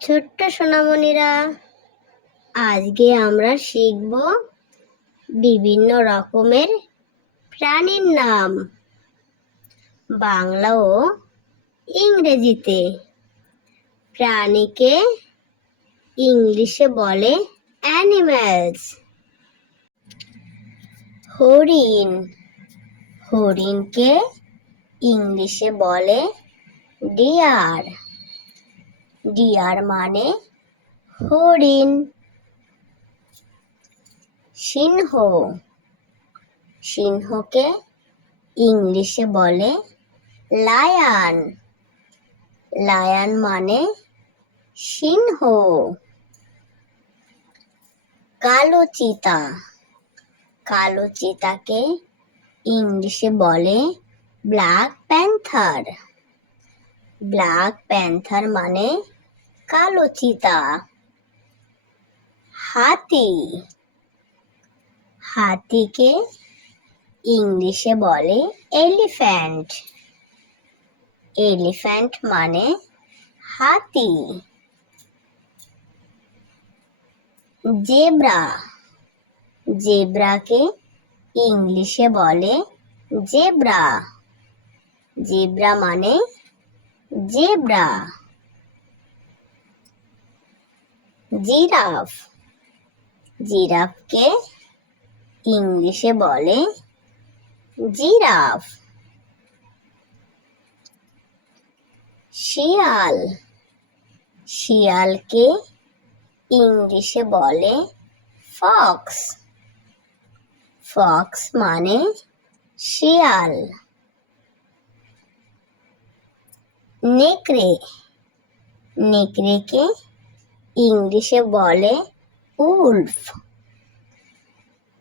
ছোট্ট সোনামণিরা, আজকে আমরা শিখব বিভিন্ন রকমের প্রাণীর নাম। বাংলা ও ইংরেজিতে প্রাণীকে ইংলিশে বলে অ্যানিম্যালস হরিণ, হরিণকে ইংলিশে বলে ডিয়ার ডিয়ার মানে হরিণ। সিংহ। সিংহকে ইংলিশে বলে লায়ন। লায়ন মানে সিংহ। কালো চিতা কালো চিতাকে ইংলিশে বলে ব্ল্যাক প্যান্থার। ব্ল্যাক প্যান্থার মানে কালো চিতা হাতি। হাতিকে ইংলিশে বলে এলিফ্যান্ট। এলিফ্যান্ট মানে হাতি। জেব্রা। জেব্রাকে ইংলিশে বলে জেব্রা। জেব্রা মানে জেব্রা। জিরাফ। জিরাফকে ইংলিশে বলে জিরাফ। শিয়াল। শিয়ালকে ইংলিশে বলে ফক্স। ফক্স মানে শিয়াল। নেকড়ে। নেকড়েকে ইংলিশে বলে উলফ।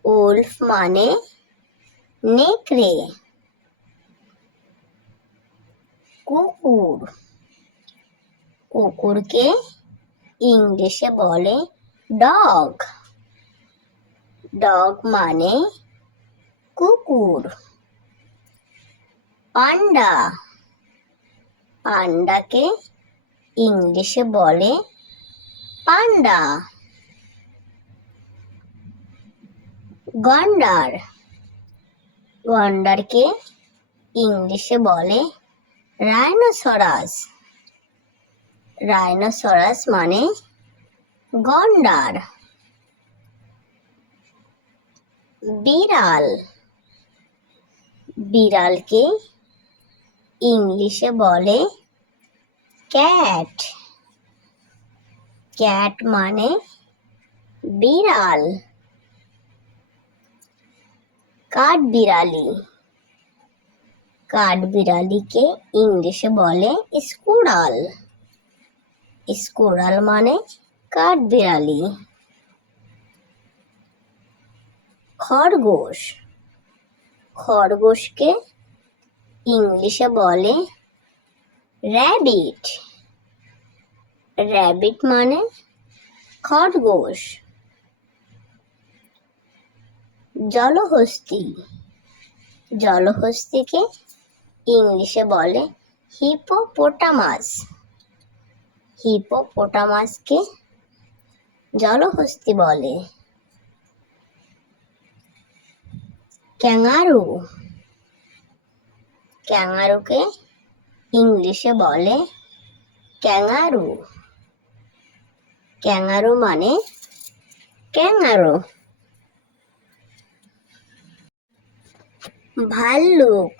উলফ মানে নেকড়ে। কুকুর। কুকুরকে ইংলিশে বলে ডগ। ডগ মানে কুকুর। পান্ডা। পান্ডাকে ইংলিশে বলে পান্ডা। গন্ডার। গন্ডারকে ইংলিশে বলে রাইনোসরাস। রাইনোসরাস মানে গন্ডার। বিড়াল। বিড়ালকে ইংলিশে বলে ক্যাট। ক্যাট মানে বিড়াল। কাঠ বিড়ালি কাঠ বিড়ালিকে ইংলিশে বলে স্কুড়াল স্কুড়াল মানে কাঠ বিড়ালি খরগোশ। খরগোশকে ইংলিশে বলে র্যাবিট। র্যাবিট মানে খরগোশ। জলহস্তি। জলহস্তিকে ইংলিশে বলে হিপোপোটামাস। হিপোপোটামাসকে জলহস্তি বলে। ক্যাঙ্গারু ক্যাঙ্গারুকে ইংলিশে বলে ক্যাঙ্গারু ক্যাঙ্গারু মানে ক্যাঙ্গারু। ভাল্লুক।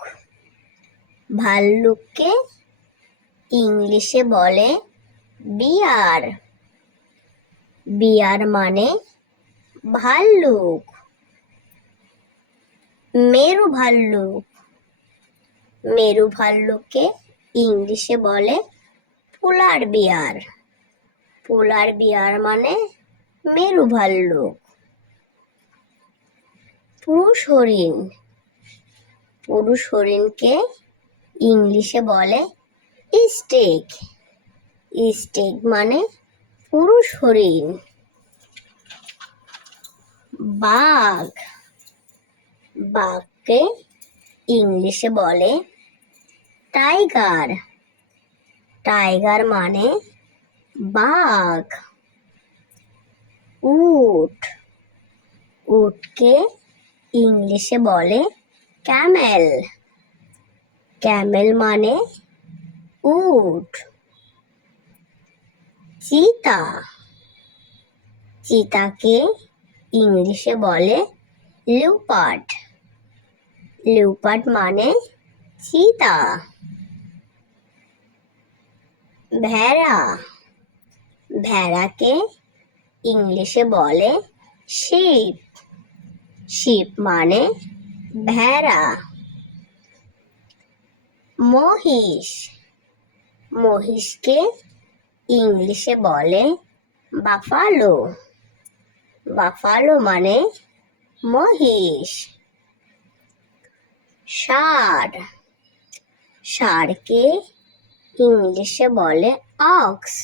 ভাল্লুককে ইংলিশে বলে বিয়ার। বিয়ার মানে ভাল্লুক। মেরু ভাল্লুক। মেরু ভাল্লুককে ইংলিশে বলে পোলার বিয়ার। পোলার বিয়ার মানে মেরু ভাল্লুক। পুরুষ হরিণ। পুরুষ হরিণকে ইংলিশে বলে স্টেক। স্টেক মানে পুরুষ হরিণ। বাঘ। বাঘকে ইংলিশে বলে টাইগার। টাইগার মানে বাঘ, উট, উটকে ইংলিশে বলে ক্যামেল। ক্যামেল মানে উট। চিতা, চিতাকে ইংলিশে বলে লিউপার্ড লিউপার্ড মানে চিতা। ভেড়া ভেড়াকে ইংলিশে বলে শিপ শিপ মানে ভেড়া। মহিষ। মহিষকে ইংলিশে বলে বাফালো বাফালো মানে মহিষ। ষাঁড়। ষাঁড়কে ইংলিশে বলে অক্স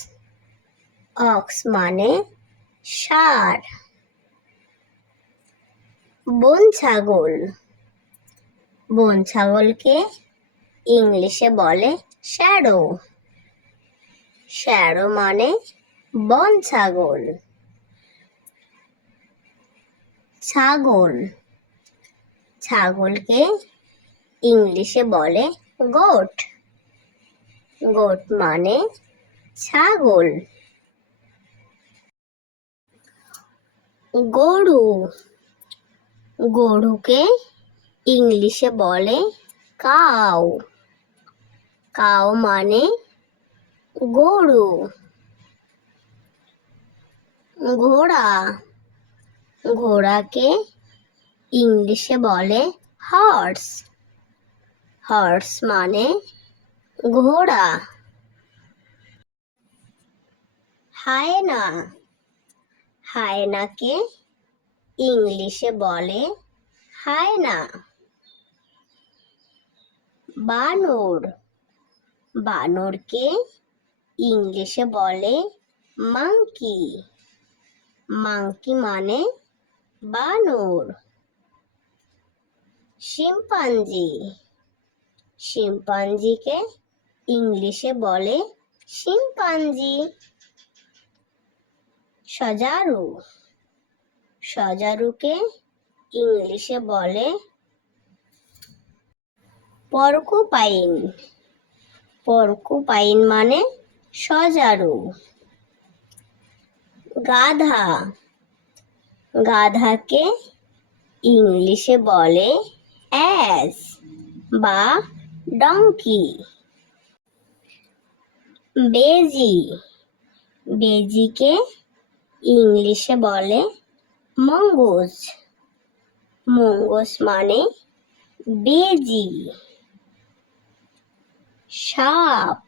অক্স মানে ষাঁড় বন ছাগল। বন ছাগলকে ইংলিশে বলে শ্যাডো। শ্যাডো মানে বন ছাগল। ছাগল। ছাগলকে ইংলিশে বলে গোট। গোট মানে ছাগল। গরু। গরুকে ইংলিশে বলে কাউ। কাউ মানে গরু। ঘোড়া। ঘোড়াকে ইংলিশে বলে হর্স হর্স মানে ঘোড়া। হায়না। হায়নাকে ইংলিশে বলে? হায়না। বানর। বানরকে ইংলিশে বলে? মাংকি। মাংকি মানে বানর। শিম্পাঞ্জি। শিম্পাঞ্জিকে ইংলিশে বলে শিম্পাঞ্জি। সজারু। সজারুকে ইংলিশে বলে পর্কুপাইন। পর্কুপাইন মানে সজারু। গাধা। গাধাকে ইংলিশে বলে অ্যাস বা ডঙ্কি বেজি। বেজিকে ইংলিশে বলে মঙ্গোজ। মঙ্গোজ মানে বেজি। সাপ।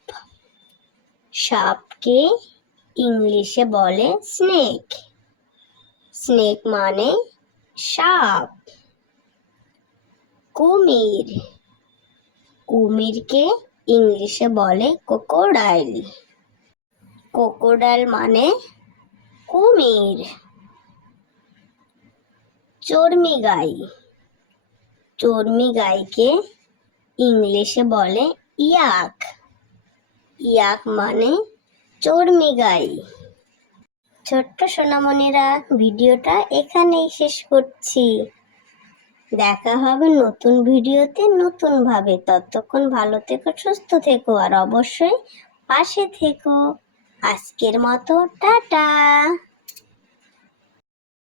সাপকে ইংলিশে বলে স্নেক। স্নেক মানে সাপ। কুমির। কুমিরকে ইংলিশে বলে কোকোডাইল। কোকোডাইল মানে কুমির, চর্মি গাই। চর্মি গাইকে ইংলিশে বলে ইয়াক। ইয়াক মানে চর্মি গাই। ছোট্ট সোনামণিরা ভিডিওটা এখানেই শেষ করছি। দেখা হবে নতুন ভিডিওতে নতুন ভাবে ততক্ষণ ভালো থেকো, সুস্থ থেকো, আর অবশ্যই পাশে থেকো। আজকের মতো, টাটা।